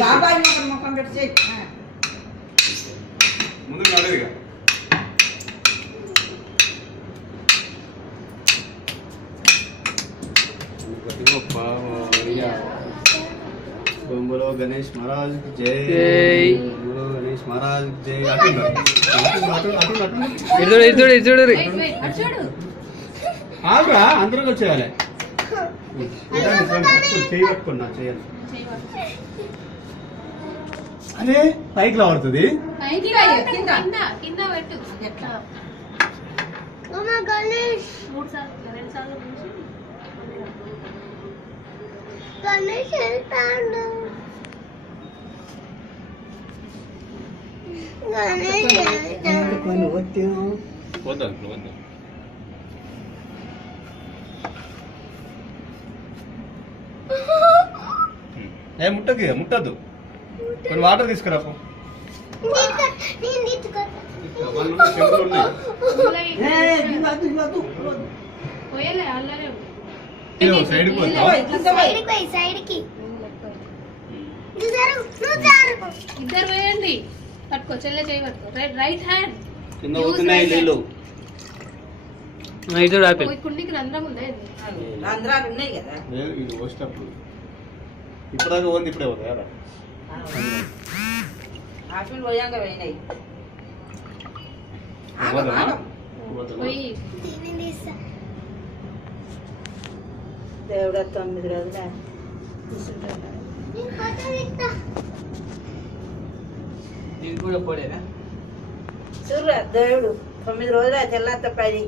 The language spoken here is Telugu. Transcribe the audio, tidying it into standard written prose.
బాబాయ్ ముఖం పెట్టి ముందు నడేదిగా बोलो गणेश महाराज की जय बोलो गणेश महाराज की जय ఆగురా అందరం వచ్చేయాలి చేయి పట్టుకున్నా చేయాలి అరే పైకి లాడుతుంది ఏ ముట్టకి ముట్టద్దు కొన్ని వాటర్ తీసుకురా ఇద్దరు వేయండి పట్టుకో చెల్లె చేయి పట్టుకో రైట్ హ్యాండ్ కింద పోతున్నాయి నీళ్ళు కుండికి రంధ్రం ఉందా రంధ్రాలు ఉన్నాయి కదా ఇది వచ్చేటప్పుడు ఇప్పటిదాకా పోయింది ఇప్పుడే పోతాయి ఆఫీలు పోయాక పోయినాయి పోయి దేవుడా 9 రోజుల ఇది కూడా పోడేనా చూడరా దేవుడు 9 రోజుల తెల్లంత పది